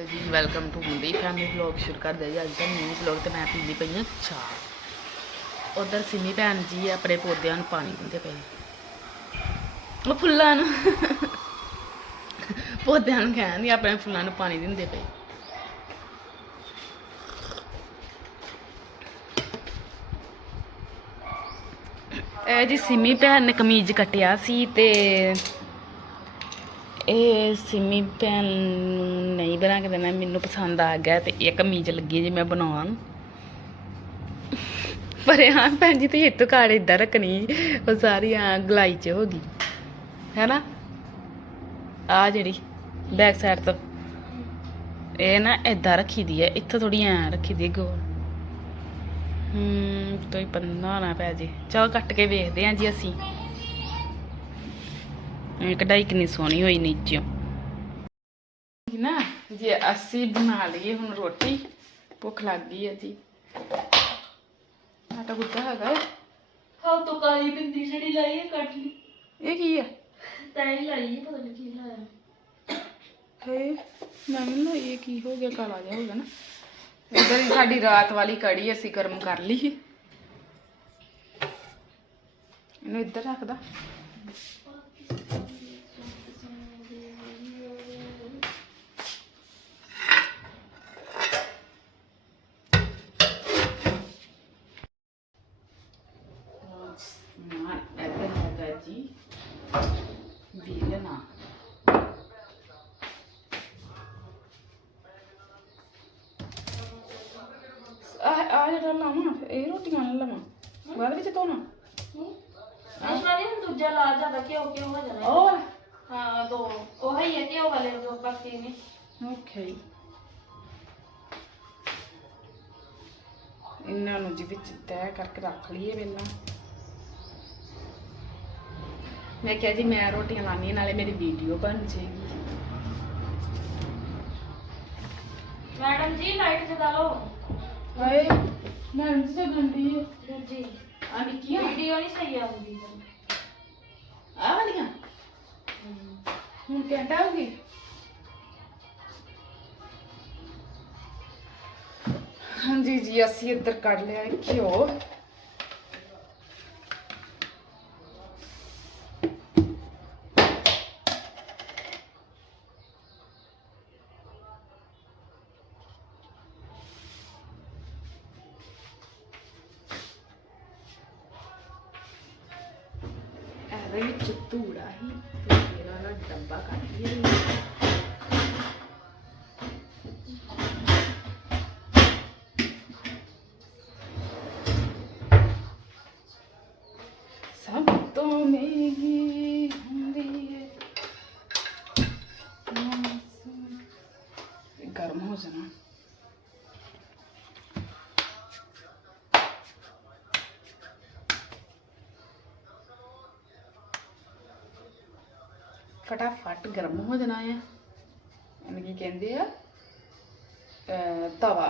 ਤੇ ਜੀ welcome to Mundi family vlog ਸ਼ੁਰੂ ਕਰਦੇ ਜੀ। ਅੱਜ ਦਾ ਨਿਊ ਵਲੌਗ ਤੇ ਮੈਂ ਪੀਂਦੀ ਪਈ ਹਾਂ ਚਾਹ। ਉਧਰ ਸਿੰਮੀ ਭੈਣ ਜੀ ਆਪਣੇ ਪੌਦਿਆਂ ਨੂੰ ਪਾਣੀ ਦਿੰਦੇ ਪਏ ਉਹ ਫੁੱਲਾਂ ਨੂੰ। ਪੌਦਿਆਂ ਨੂੰ ਕਹਿੰਦੀ ਆਪਣੇ ਫੁੱਲਾਂ ਨੂੰ ਪਾਣੀ ਦਿੰਦੇ ਪਏ। ਇਹ ਜੀ ਸਿੰਮੀ ਭੈਣ ਨੇ ਕਮੀਜ਼ ਕੱਟਿਆ ਸੀ ਤੇ ਇਹ ਸਿੰਮੀ ਭੈਣ ਨੂੰ ਨਹੀਂ ਬਣਾ ਕੇ ਦੇਣਾ, ਮੈਨੂੰ ਪਸੰਦ ਆ ਗਿਆ ਤੇ ਇਹ ਕਮੀਜ਼ ਲੱਗੀ ਜੀ ਮੈਂ ਬਣਾਉਣ। ਪਰ ਹਾਂ ਭੈਣ ਜੀ ਤੇ ਇੱਥੋਂ ਕਾੜ ਇਦਾਂ ਰੱਖਣੀ, ਉਹ ਸਾਰੀ ਆ ਗਲਾਈ ਚ ਹੋ ਗਈ। ਹੈਨਾ? ਆ ਜਿਹੜੀ ਬੈਕ ਸਾਈਡ ਤੋਂ। ਇਹ ਨਾ ਇਦਾਂ ਰੱਖੀ ਦੀ ਹੈ ਇੱਥੋਂ ਥੋੜੀ ਐ ਰੱਖੀ ਦੀ ਗੋਲ। ਹੂੰ ਤੋਈ ਪੰਨਾ ਨਾ ਪੈ ਜੇ। ਚਲ ਕੱਟ ਕੇ ਵੇਖਦੇ ਆਂ ਜੀ ਅਸੀਂ। ਇਹ ਕਢਾਈ ਕਿੰਨੀ ਸੋਹਣੀ ਹੋਈ ਨੀਚੋਂ ਨਾ ਜੀ ਅਸੀਂ ਬਣਾ ਲਈਏ ਹੁਣ ਰੋਟੀ ਭੁੱਖ ਲੱਗ ਗਈ ਹੈ ਜੀ ਆਟਾ ਗੁੱਦਾ ਹੈਗਾ ਹੈ। ਹਾਂ ਤੋ ਕਾਲੀ ਬਿੰਦੀ ਜਿਹੜੀ ਲਾਈ ਹੈ ਕੱਟ ਲਈ ਇਹ ਕੀ ਹੈ ਤੈਂ ਹੀ ਲਾਈ ਹੈ ਪਤਾ ਨਹੀਂ ਕੀ ਲਾਇਆ ਹੇ ਮੈਂ ਨਾ ਇਹ ਕੀ ਹੋ ਗਿਆ ਕਾਲਾ ਜਿਹਾ ਹੋ ਗਿਆ ਨਾ ਇਧਰ ਸਾਡੀ ਰਾਤ ਵਾਲੀ ਕੜੀ ਅਸੀਂ ਗਰਮ ਕਰ ਲਈ ਇਹਨੂੰ ਇੱਧਰ ਰੱਖਦਾ ਕਿਉਂ ਕਿਉਂ ਹੋ ਜਾਣਾ? ਹੋਰ? ਹਾਂ ਦੋ। ਉਹ ਹੀ ਹੈ ਉਹ ਵਾਲੇ ਦੋ ਬਾਕੀ ਨੇ। ਓਕੇ ਇਹਨਾਂ ਨੂੰ ਜੀ ਵਿੱਚ ਤੈਅ ਕਰਕੇ ਰੱਖ ਲਈਏ ਪਹਿਲਾਂ ਮੈਂ ਕਿਹਾ ਜੀ ਮੈਂ ਰੋਟੀਆਂ ਲਾਉਣੀਆਂ ਨਾਲੇ ਮੇਰੀ ਵੀਡੀਓ ਬਣ ਜਾਏਗੀ। ਮੈਡਮ ਜੀ ਲਾਈਟ ਜਗਾ ਲਓ। ਹਾਏ ਮੈਂ ਇੰਜ ਗੰਦੀ ਜੀ। ਆ ਨਿੱਕੀਆਂ। ਵੀਡੀਓ ਨਹੀਂ ਸਹੀ ਆਉਂਦੀ। ਆ ਵਾਲੀਆਂ? ਹੁਣ ਘੰਟਾ ਹੋ ਗਈ? ਹਾਂਜੀ ਜੀ ਅਸੀਂ ਇੱਧਰ ਕੱਢ ਲਿਆ ਘਿਓ E aí, ਫਟਾਫਟ ਗਰਮ ਹੋ ਜਾਣਾ ਆ। ਇਹਨੂੰ ਕੀ ਕਹਿੰਦੇ ਆ ਤਵਾ।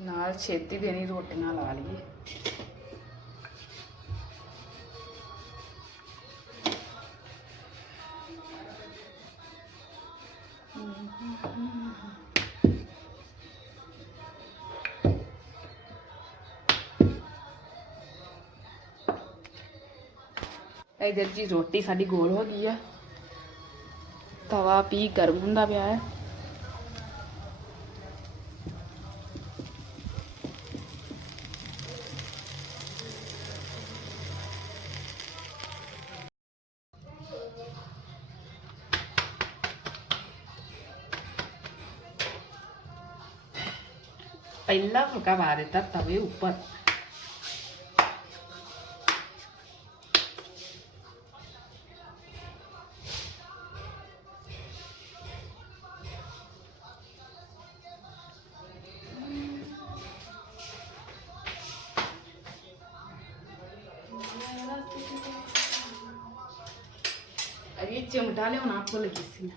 ਨਾਲ ਛੇਤੀ ਦੇਣੀ ਰੋਟੀਆਂ ਲਾ ਲਈਏ। ਇਧਰ ਜੀ ਰੋਟੀ ਸਾਡੀ ਗੋਲ ਹੋ ਗਈ ਆ ਤਵਾ ਵੀ ਗਰਮ ਹੁੰਦਾ ਪਿਆ ਹੈ ਪਹਿਲਾ ਫੁਲਕਾ ਪਾ ਦਿੱਤਾ ਤਵੇ আর এই চেমটা হলে না পড়ে গেছি না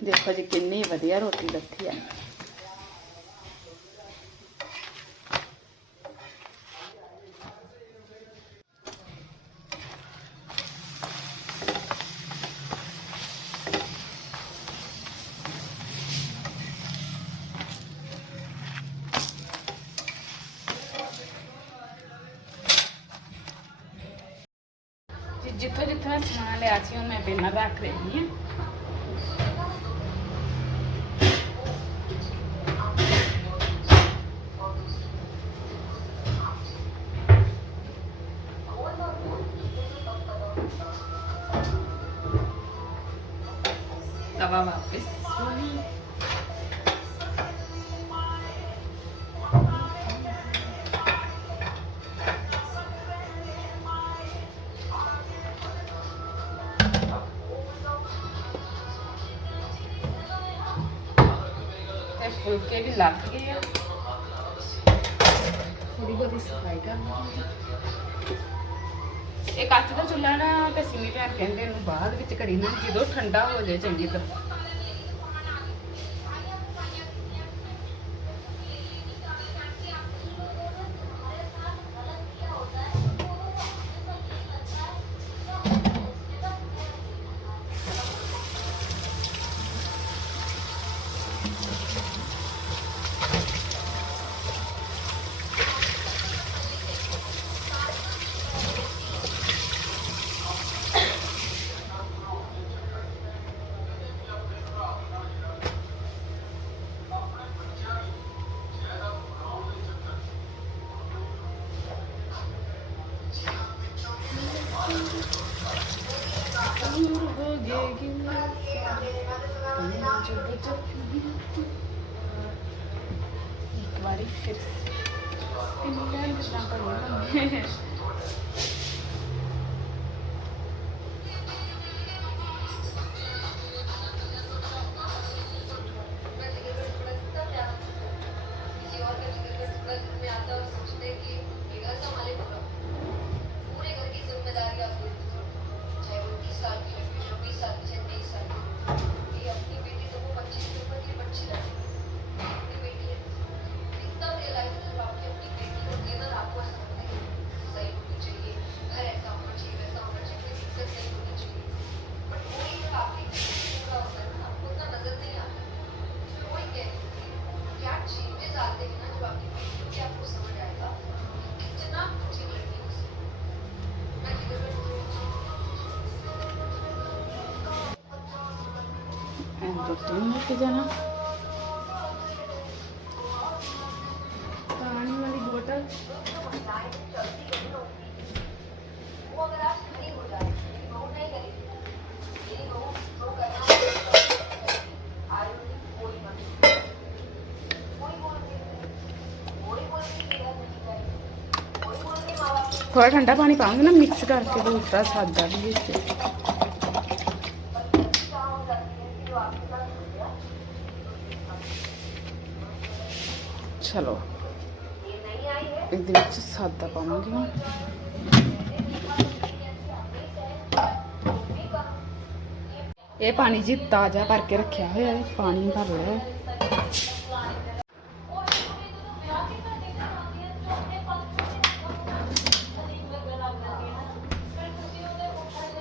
ਦੇਖੋ ਜੀ ਕਿੰਨੀ ਵਧੀਆ ਰੋਟੀ ਲੱਥੀ ਆ ਜੀ ਜਿੱਥੋਂ ਜਿੱਥੋਂ ਮੈਂ ਸਮਾਨ ਲਿਆ ਸੀ ਉਹ ਮੈਂ ਪਹਿਲਾਂ ਰੱਖ ਰਹੀ ਹਾਂ Tamam abi. Perché vi lacrime? Fuori di spaica. ਇਹ ਕੱਚ ਦਾ ਚੁੱਲ੍ਹਾ ਨਾ ਤੇ ਸਿਮੀ ਭੈਣ ਕਹਿੰਦੇ ਇਹਨੂੰ ਬਾਅਦ ਵਿੱਚ ਕਰੀ ਨਾ ਜਦੋਂ ਠੰਡਾ ਹੋ ਜਾਏ ਚੰਗੀ ਤਰ੍ਹਾਂ। एक बारी फिर से लेके जाना। पानी वाली बोतल। थोड़ा ठंडा पानी पाऊँगी ना मिक्स करके दूसरा सादा भी इससे ਚਲੋ ਇਹਦੇ ਵਿੱਚ ਸਾਦਾ ਪਾਵਾਂਗੀ ਹੁਣ ਇਹ ਪਾਣੀ ਜੀ ਤਾਜ਼ਾ ਭਰ ਕੇ ਰੱਖਿਆ ਹੋਇਆ ਹੈ ਪਾਣੀ ਭਰ ਲਿਆ ਹੈ।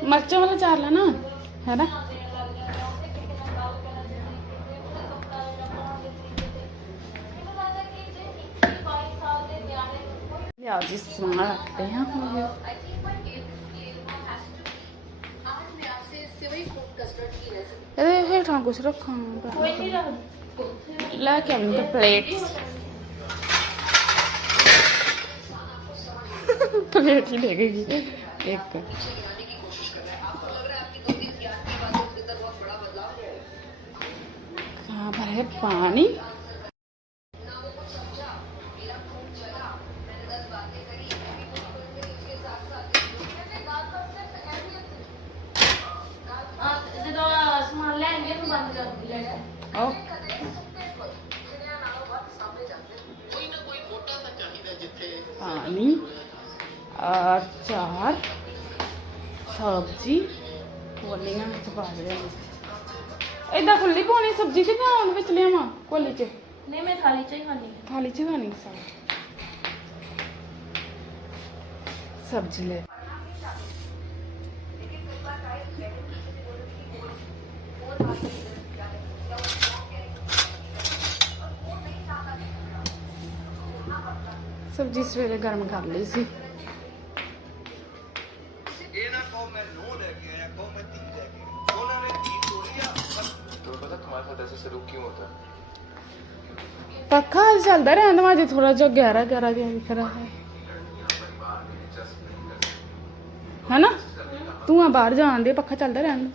ਮਿਰਚਾਂ ਵਾਲਾ ਚਾਰ ਲੈਣਾ ਹੈ ਨਾ आज इस सुना रखते हैं हम अरे हेठा कुछ रखा लाके आई तो प्लेट प्लेट ही ले गई। एक तो। पर है? पानी? আর চার सब्ज़ी। कोली बाजरे ऐदा खुली पानी सब्ज़ी से जां बिच ले आवां कोली च? नहीं मैं थाली च खानी थाली खानी सब सब्ज़ी ले। सब्ज़ी सवेरे गर्म कर ली सी। सलूक क्यों होता है ਪੱਖਾ ਚੱਲਦਾ ਰਹਿੰਦਾ ਮਾਜੇ ਥੋੜਾ ਜਿਹਾ ਗਹਿਰਾ ਗਹਿਰਾ ਜਿਹਾ ਦਿਖ ਰਿਹਾ ਹੈ ਹੈਨਾ ਤੂੰ ਆ ਬਾਹਰ ਜਾਣ ਦੇ ਪੱਖਾ ਚੱਲਦਾ ਰਹਿਣ ਦੇ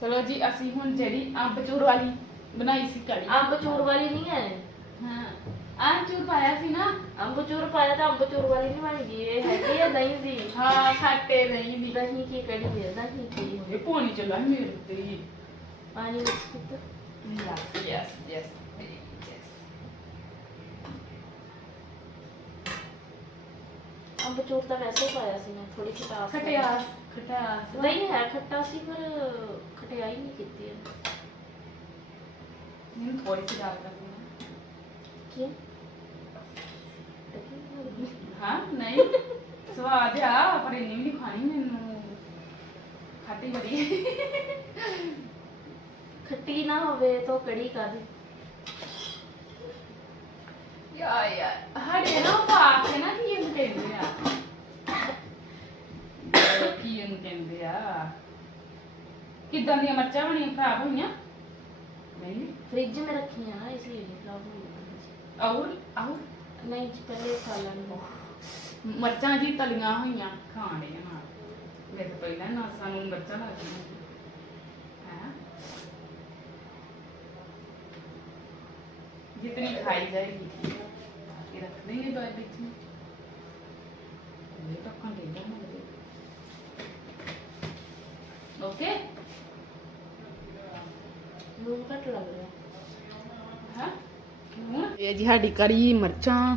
ਚਲੋ ਜੀ ਅਸੀਂ ਹੁਣ ਜਿਹੜੀ ਅੰਬ ਚੂਰ ਵਾਲੀ ਬਣਾਈ ਸੀ ਕੜੀ ਅੰਬ ਚੂਰ ਵਾਲੀ ਨਹੀਂ ਹੈ ਹਾਂ ਅੰਬ ਚੂਰ ਪਾਇਆ ਸੀ ਨਾ ਅੰਬ ਚੂਰ ਪਾਇਆ ਤਾਂ ਅੰਬ ਚੂਰ ਵਾਲੀ ਨਹੀਂ ਬਣ ਗਈ ਇਹ ਹੈਗੀ ਹੈ ਦਹੀਂ ਦੀ। ਹਾਂ ਖੱਟੇ ਨਹੀਂ ਦੀ। ਦਹੀਂ ਕੀ ਕੜੀ ਹੈ ਦਹੀਂ ਕੀ ਇਹ ਪਾਣੀ ਚੱਲਾ ਸੀ ਮੇਰੇ ਉੱਤੇ ਹੀ। ਪਾਣੀ ਵਿੱਚ ਕੀਤਾ ਯਸ ਯਸ ਯਸ ਯਸ ਅੰਬ ਚੂਰ ਤਾਂ ਵੈਸੇ ਹੀ ਪਾਇਆ ਸੀ ਮੈਂ ਥੋੜੀ ਖਟਾਸ ਖਟਿਆਸ ਖਟਿਆਸ। ਦਹੀਂ ਹੈ ਖੱਟਾ ਸੀ ਪਰ ਖਟਿਆਈ ਨਹੀਂ ਕੀਤੀ ਹੈ ਮੈਨੂੰ ਥੋੜੀ ਜਿਹੀ ਜ਼ਿਆਦਾ ਕਰਨੀ ਕਿਉਂ ਹਾਂ ਨਹੀਂ। ਸਵਾਦ ਆ ਪਰ ਇੰਨੀ ਵੀ ਨਹੀਂ ਖਾਣੀ ਮੈਨੂੰ। ਖਾਤੀ ਬੜੀ। ਖੱਟੀ ਨਾ ਹੋਵੇ ਤਾਂ ਕੜੀ ਕਰ ਯਾ ਯਾ ਹੜੇ ਨਾ ਪਾਕ ਹੈ ਨਾ ਕੀ ਇਹਨੂੰ ਕਹਿੰਦੇ ਆ? ਕੀ ਇਹਨੂੰ ਕਹਿੰਦੇ ਆ? ਕਿਦਾਂ ਦੀਆਂ ਮਰਚਾਂ ਬਣੀਆਂ ਖਰਾਬ ਹੋਈਆਂ? ਨਹੀਂ। ਫ੍ਰਿਜ ਮੇ ਰੱਖੀਆਂ ਨਾ ਇਸ ਲਈ ਨਹੀਂ ਖਰਾਬ ਹੋਈਆਂ। ਔਰ ਔਰ ਨਹੀਂ ਪਹਿਲੇ ਖਾ ਲੈਣ ਮਰਚਾਂ ਜੀ ਤਲੀਆਂ ਹੋਈਆਂ ਖਾਣੇ ਨਾਲ ਮੇਰੇ ਤੋਂ ਪਹਿਲਾਂ ਨਾ ਸਾਨੂੰ ਮਰਚਾਂ ਲੱਗਦੀਆਂ ਹੈ जितनी खाई जाएगी ये रख देंगे दो बीच में ये ढक्कन ले जाना ओके लून घट लग रहा है हाँ ਇਹ ਜੀ ਸਾਡੀ ਕੜੀ ਮਰਚਾਂ